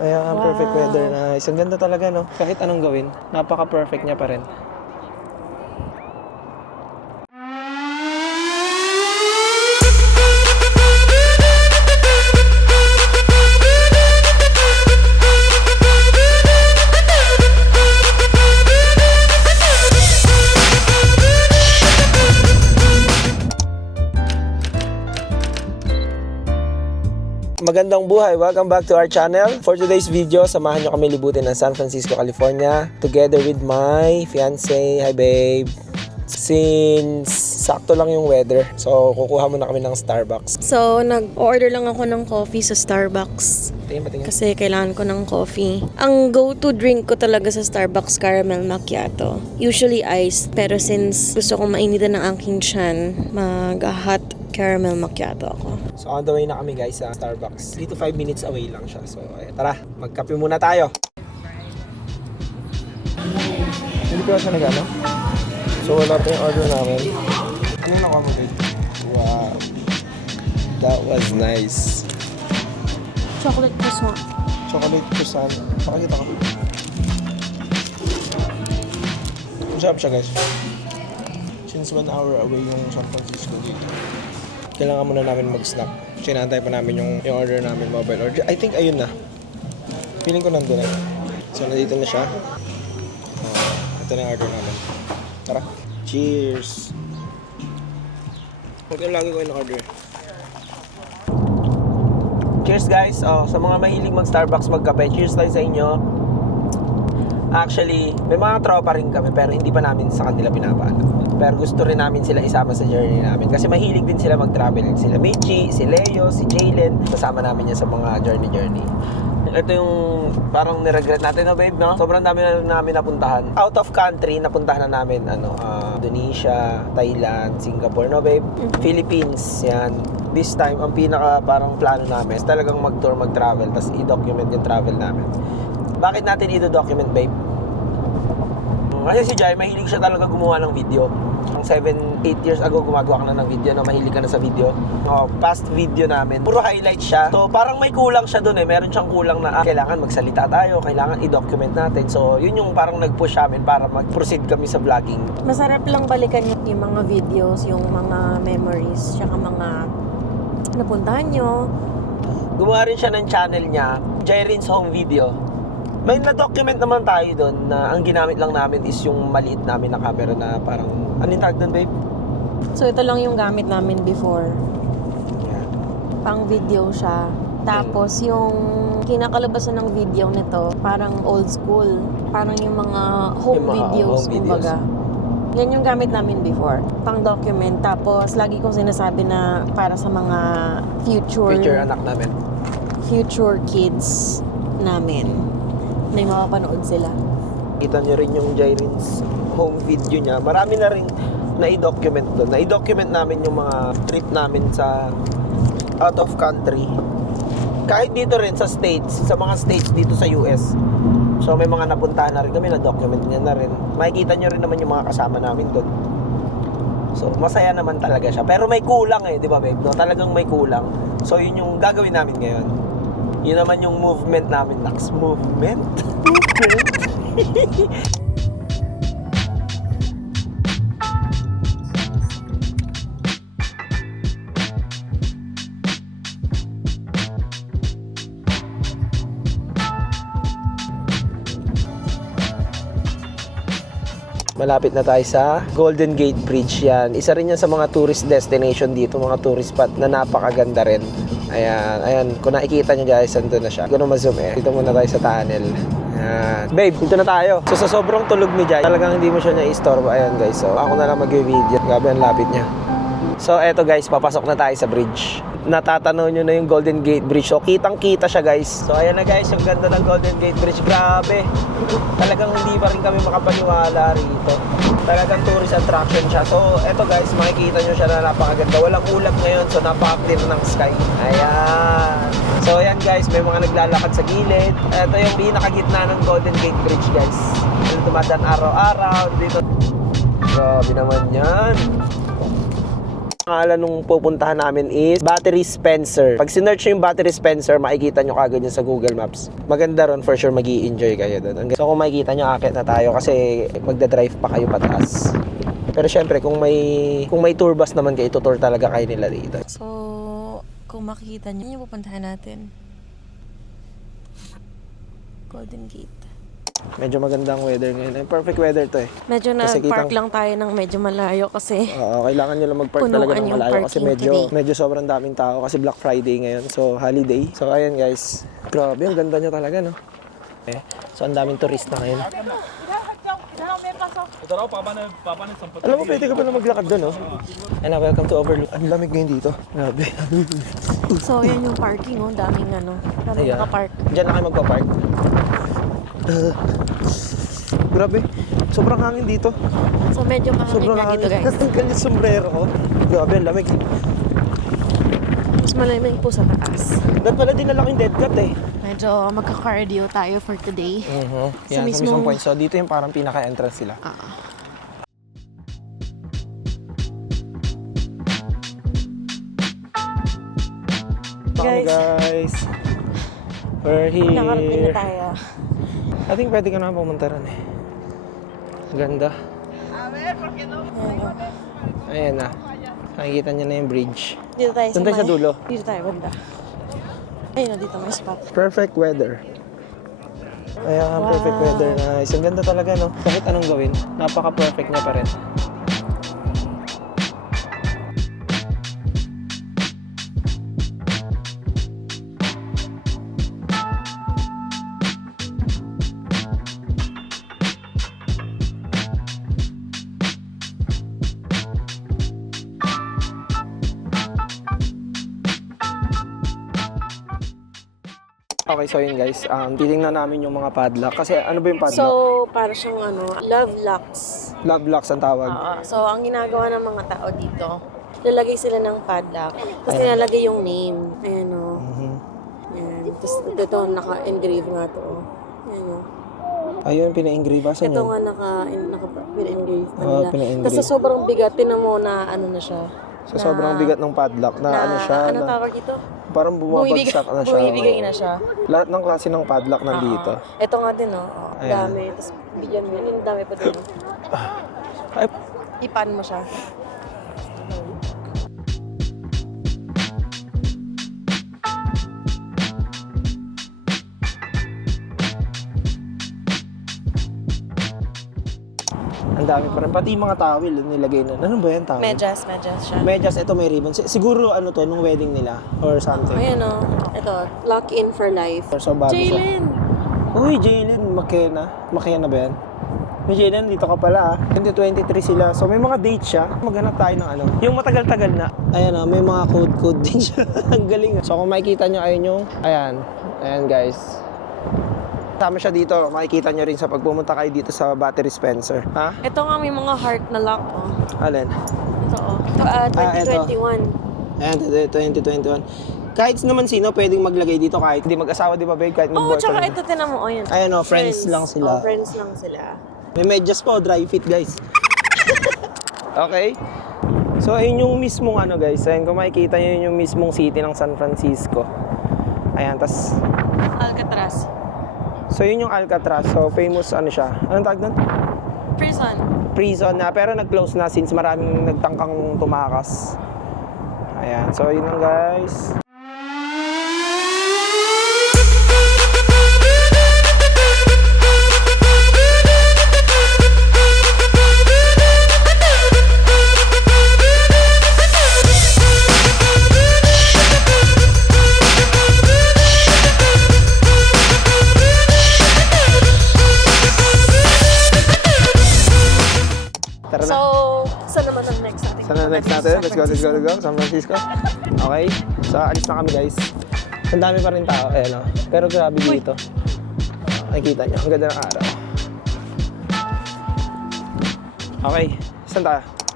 Ayan, perfect weather na. Isang ganda talaga, no? Kahit anong gawin, napaka-perfect niya pa rin. Magandang buhay! Welcome back to our channel. For today's video, samahan nyo kami libutin ng San Francisco, California together with my fiancé. Hi babe! Since sakto lang yung weather, so kukuha muna kami ng Starbucks. So, nag-order lang ako ng coffee sa Starbucks. Patingin. Kasi kailangan ko ng coffee. Ang go-to drink ko talaga sa Starbucks, caramel macchiato. Usually iced, pero since gusto kong mainitan ng aking tiyan, mag-hot caramel macchiato ako. So on the way na kami guys sa Starbucks. 3 to 5 minutes away lang siya. So tara, magkape muna tayo. Hindi pa siya nag-ano? So wala pa yung order namin. Ano yung nakuha mo babe? Wow. That was nice. Chocolate croissant. Chocolate croissant. Pakikita ko. Masarap siya guys. Since 1 hour away yung San Francisco dito, kailangan muna namin mag-snack. Sinantay pa namin yung order namin, mobile order. I think ayun na. Feeling ko nandun na. So nandito na siya. Ito na yung order namin. Tara. Cheers! Ito yung lagi ko yung order. Cheers guys! Sa mga mahilig mag-Starbucks magkape, cheers tayo sa inyo. Actually, may mga tropa rin kami pero hindi pa namin sa kanila pinapaalam. Pero gusto rin namin sila isama sa journey namin kasi mahilig din sila mag-travel. Sila Michi, si Leo, si Jalen. Kasama namin yan sa mga journey. Ito yung parang niregret natin, no babe, no? Sobrang dami na namin napuntahan. Out of country, napuntahan na namin Indonesia, Thailand, Singapore, no babe? Philippines, yan. This time, ang pinaka parang plano namin is talagang mag-tour, mag-travel, tapos i-document yung travel namin. Bakit natin i-document, babe? Kasi si Jai, mahilig siya talaga gumawa ng video. 7-8 years ago, gumagawa ka na ng video, no? Mahilig ka na sa video. Past video namin, puro highlight siya. So, parang may kulang siya dun eh. Meron siyang kulang na kailangan magsalita tayo, kailangan i-document natin. So, yun yung parang nag-push namin para mag-proceed kami sa vlogging. Masarap lang balikan yung mga videos, yung mga memories, tsaka mga napuntahan nyo. Gumawa rin siya ng channel niya, Jairin's Home Video. May na-document naman tayo doon na ang ginamit lang namin is yung maliit namin na camera na parang, ano yung tag doon, babe? So, ito lang yung gamit namin before. Yeah. Pang video siya. Tapos, yung kinakalabasan ng video nito, parang old school. Parang yung mga home Yung mga videos, home kumbaga. Yan yung gamit namin before. Pang document. Tapos, lagi kong sinasabi na para sa mga Future anak namin. future kids namin. May mapapanood sila. Kita nyo rin yung Jairin's home video niya. Marami na rin na-document doon. Na-document namin yung mga trip namin sa out of country. Kahit dito rin sa states, sa mga states dito sa US. So may mga napuntahan na rin kami, na-document niya na rin. Makikita nyo rin naman yung mga kasama namin doon. So masaya naman talaga siya. Pero may kulang eh, di ba babe? No? Talagang may kulang. So yun yung gagawin namin ngayon. Yun naman yung movement namin. Next movement? Malapit na tayo sa Golden Gate Bridge yan. Isa rin yan sa mga tourist destination dito, mga tourist spot na napakaganda rin. Ayan. Kung nakikita nyo guys, andun na siya. Kung ma-zoom dito muna tayo sa tunnel. Ayan. Babe, dito na tayo. So sa sobrang tulog ni Jai, talagang hindi mo siya na-istorbo. Ayan guys, so ako na lang mag-video. Grabe ang lapit niya. So eto guys, papasok na tayo sa bridge. Natatanaw nyo na yung Golden Gate Bridge. So kitang-kita siya guys. So ayan na guys, yung ganda ng Golden Gate Bridge. Grabe. Talagang hindi pa rin kami makapaniwala rito. Talagang tourist attraction siya. So eto guys, makikita nyo siya na napakaganda. Walang ulap ngayon, so napaka-clear ng sky. Ayan. So ayan guys, may mga naglalakad sa gilid. Eto yung pinakagitna ng Golden Gate Bridge guys. Dumadaan araw-araw dito. Grabe naman yan. Pangalan nung pupuntahan namin is Battery Spencer. Pag sinearch nyo yung Battery Spencer, makikita nyo kagad yun sa Google Maps. Maganda ron, for sure mag-i-enjoy kayo doon. So kung makikita nyo, akit na tayo kasi magdadrive pa kayo pataas. Pero syempre, kung may tour bus naman kayo, tutor talaga kayo nila dito. So, kung makikita nyo, yung pupuntahan natin. Golden Gate. Medyo magandang weather ngayon. Perfect weather to eh. Medyo Kasi na-park kitang- lang tayo ng medyo malayo kasi Oo, kailangan nyo lang mag-park Punuan talaga ng yung malayo kasi parking today. medyo sobrang daming tao kasi Black Friday ngayon. So, holiday. So, ayan guys. Grabe, ang ganda nyo talaga, no? So, ang daming turista ngayon. Alam mo, pwede ka pa na maglakad doon, no? And welcome to Overlook. Ang lamig ngayon dito. Grabe. So, yan yung parking, oh. Daming daming Ayan. nakapark. Diyan lang kayo magpa-park. Grabe. Sobrang hangin dito. So, medyo mahangin Sobrang na dito, hangin. guys. Natanggal yung sombrero ko. Grabe, ang lamig. Mas malamig po sa taas. Dapat pala din na lang yung dead cat eh. Medyo magka-cardio tayo for today. Yan, sa mismong point. So, dito yung parang pinaka-entrance sila. Guys, we're here. Nakarating na tayo. I think pwede ka naman pumunta rin eh. Ganda. Ayan na. Nakikita niyo na yung bridge. Dito tayo Doon tayo sa dulo. Dito tayo, banda. Ayun, dito may spot. Perfect weather. Ayan, Wow. perfect weather. Nice. Ang ganda talaga, no? Kahit anong gawin, napaka-perfect niya pa rin. Okay, so yun guys, titingnan namin yung mga padlock. Kasi ano ba yung padlock? So, para siyang love locks. Love locks ang tawag. So, ang ginagawa ng mga tao dito, lalagay sila ng padlock. Tapos nilalagay yung name. Ayan o. Ayan. Tapos ito, naka-engrave nga to. Ayan o. Ayun, pina-engrave. Asan Ito yun? nga pina-engrave pa Oo, nila. pina-engrave. Tapos sa sobrang bigat, tinan mo na ano na siya. Sa sobrang bigat ng padlock, na ano siya, Ano na, tawag ito? parang bumabagsak na siya. Bumibigay na siya. Lahat ng klase ng padlock nandito. Ito nga din, oh. Ayan. Dami. Tapos bigyan mo. Yung dami pa din. Ay, Ipan mo siya. ang dami pa rin. Pati yung mga towel, nilagay na. Ano ba yan, towel? Medyas siya. Medyas, ito may ribbon. Siguro ano to, nung wedding nila or something. Ayan, oh. Ito, lock in for life. So, bago siya. Jalen! Uy, Jalen, Makena. Makena ba yan? May Jalen, dito ka pala ah. 2023 sila. So, may mga date siya. Maghanap tayo ng ano. Yung matagal-tagal na. Ayan ah, may mga code din siya. Ang galing ah. So, kung makikita nyo, ayun yung, ayan. Ayan guys. Tama siya dito. Makikita nyo rin sa pagpumunta kayo dito sa Battery Spencer. Ha? Ito nga may mga heart na lock, oh. Alin? Ito, oh. Ito, 2021. Ayan, 2021. Kahit naman sino pwedeng maglagay dito kahit hindi mag-asawa, di ba babe? Kahit Oh, tsaka mag-boyfriend. ito, tinan mo, oh, yan. Ayan oh, friends lang sila. Oh, friends lang sila. May medyas po, dry fit guys. Okay? So ayun yung mismong ano guys, ayun kung makikita nyo yun yung mismong city ng San Francisco. Ayan, tas Alcatraz. so yun yung Alcatraz, so famous ano siya. Anong tawag doon? Prison. Prison na, pero nag-close na since maraming nagtangkang tumakas. Ayan, so yun lang guys. Tara na. So, saan naman ang next natin? Saan na next natin? Let's go. San Francisco. Okay. So, alis na kami guys. Ang dami pa rin tao. Ayan o. Pero grabe dito. Nakikita nyo. Ang ganda ng araw. Okay. Saan tayo?